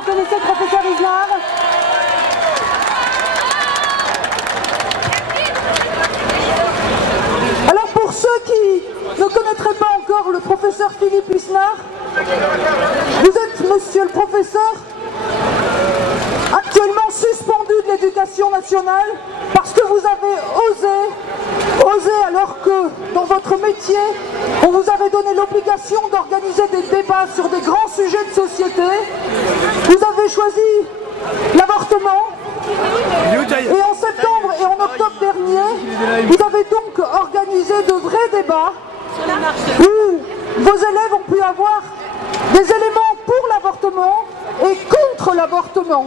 vous connaissez le professeur Isnard? Alors pour ceux qui ne connaîtraient pas encore le professeur Philippe Isnard, vous êtes, monsieur le professeur, actuellement suspendu de l'éducation nationale parce que vous avez osé alors que dans votre métier, on vous avait donné l'obligation d'organiser des débats sur des grands sujets de société. Vous avez choisi l'avortement. Et en septembre et en octobre dernier, vous avez donc organisé de vrais débats où vos élèves ont pu avoir des éléments pour l'avortement et contre l'avortement.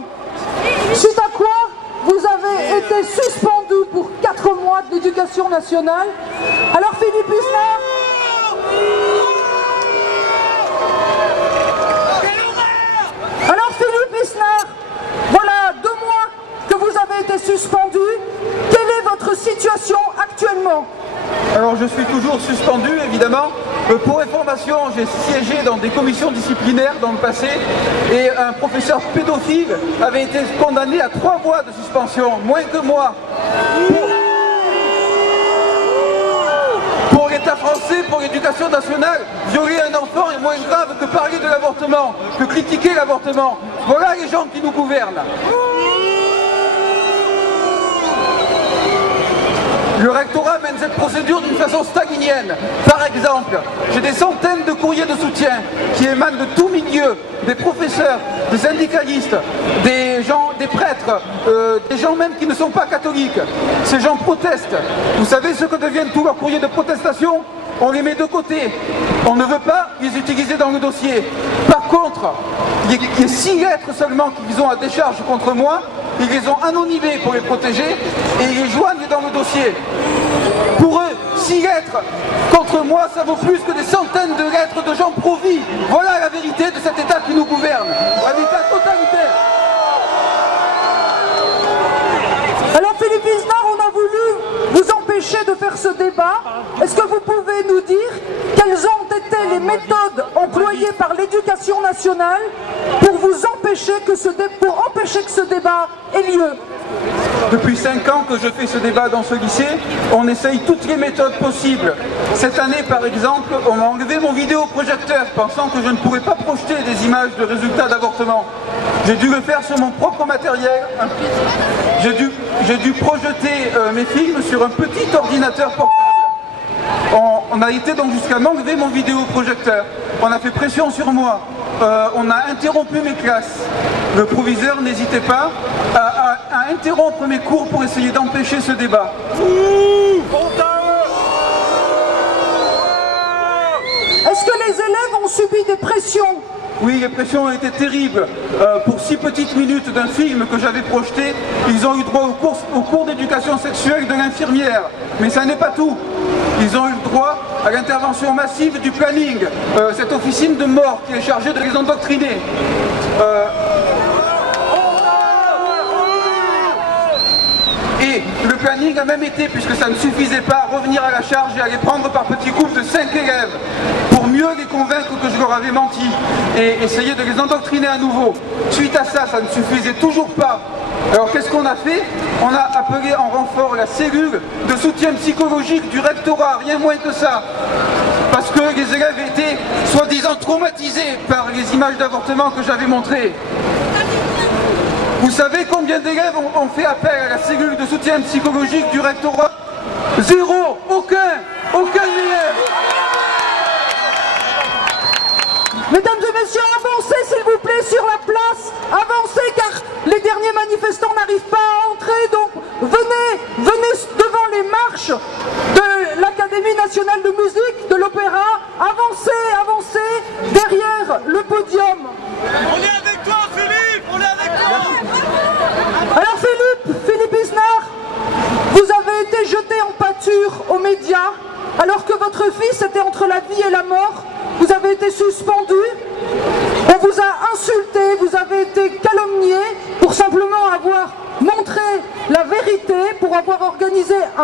Suite à quoi, vous avez été suspendu pour 4 mois de l'éducation nationale. Alors Philippe Isnard, voilà 2 mois que vous avez été suspendu. Quelle est votre situation actuellement? Alors je suis toujours suspendu évidemment. Pour information, j'ai siégé dans des commissions disciplinaires dans le passé et un professeur pédophile avait été condamné à 3 mois de suspension, moins que moi. Pour l'État français, pour l'éducation nationale, violer un enfant est moins grave que parler de l'avortement, que critiquer l'avortement. Voilà les gens qui nous gouvernent. Le rectorat mène cette procédure d'une façon stalinienne. Par exemple, j'ai des centaines de courriers de soutien qui émanent de tout milieu, des professeurs, des syndicalistes, des gens, des prêtres, des gens même qui ne sont pas catholiques. Ces gens protestent. Vous savez ce que deviennent tous leurs courriers de protestation? On les met de côté. On ne veut pas les utiliser dans le dossier. Par contre, il y a 6 lettres seulement qu'ils ont à décharge contre moi. Ils les ont anonymées pour les protéger et ils les joignent dans le dossier. Pour eux, 6 lettres contre moi, ça vaut plus que des centaines de lettres de gens pro-vie. Voilà la vérité de cet État qui nous gouverne. Un État totalitaire. Alors Philippe Isnard, on a voulu vous empêcher de faire ce débat. Est-ce que vous pouvez nous dire quelles ont été les méthodes employées par l'éducation nationale pour vous empêcher que ce débat ait lieu? Depuis 5 ans que je fais ce débat dans ce lycée, on essaye toutes les méthodes possibles. Cette année, par exemple, on m'a enlevé mon vidéoprojecteur, pensant que je ne pourrais pas projeter des images de résultats d'avortement. J'ai dû le faire sur mon propre matériel. J'ai dû projeter mes films sur un petit ordinateur portable. On a été donc jusqu'à m'enlever mon vidéoprojecteur. On a fait pression sur moi. On a interrompu mes classes. Le proviseur n'hésitait pas à interrompre mes cours pour essayer d'empêcher ce débat. Est-ce que les élèves ont subi des pressions? Oui, les pressions ont été terribles. Pour 6 petites minutes d'un film que j'avais projeté, ils ont eu droit au cours d'éducation sexuelle de l'infirmière. Mais ça n'est pas tout. Ils ont eu le droit à l'intervention massive du planning, cette officine de mort qui est chargée de les endoctriner. Et le planning a même été, puisque ça ne suffisait pas, à revenir à la charge et à les prendre par petits groupes de 5 élèves pour mieux les convaincre que je leur avais menti et essayer de les endoctriner à nouveau. Suite à ça, ça ne suffisait toujours pas. Alors qu'est-ce qu'on a fait? On a appelé en renfort la cellule de soutien psychologique du rectorat, rien moins que ça. Parce que les élèves étaient soi-disant traumatisés par les images d'avortement que j'avais montrées. Vous savez combien d'élèves ont fait appel à la cellule de soutien psychologique du rectorat? 0, aucun élève. Mesdames et messieurs, avancez s'il vous plaît sur la place, avancez car les derniers manifestants n'arrivent pas à entrer, donc venez devant les marches de l'Académie nationale de musique, de l'opéra, avancez derrière le podium. On est avec toi Philippe, on est avec toi. Alors Philippe Isnard, vous avez été jeté en pâture aux médias alors que votre fils était entre la vie et la mort. Vous avez été suspendu, on vous a insulté, vous avez été calomnié pour simplement avoir montré la vérité, pour avoir organisé un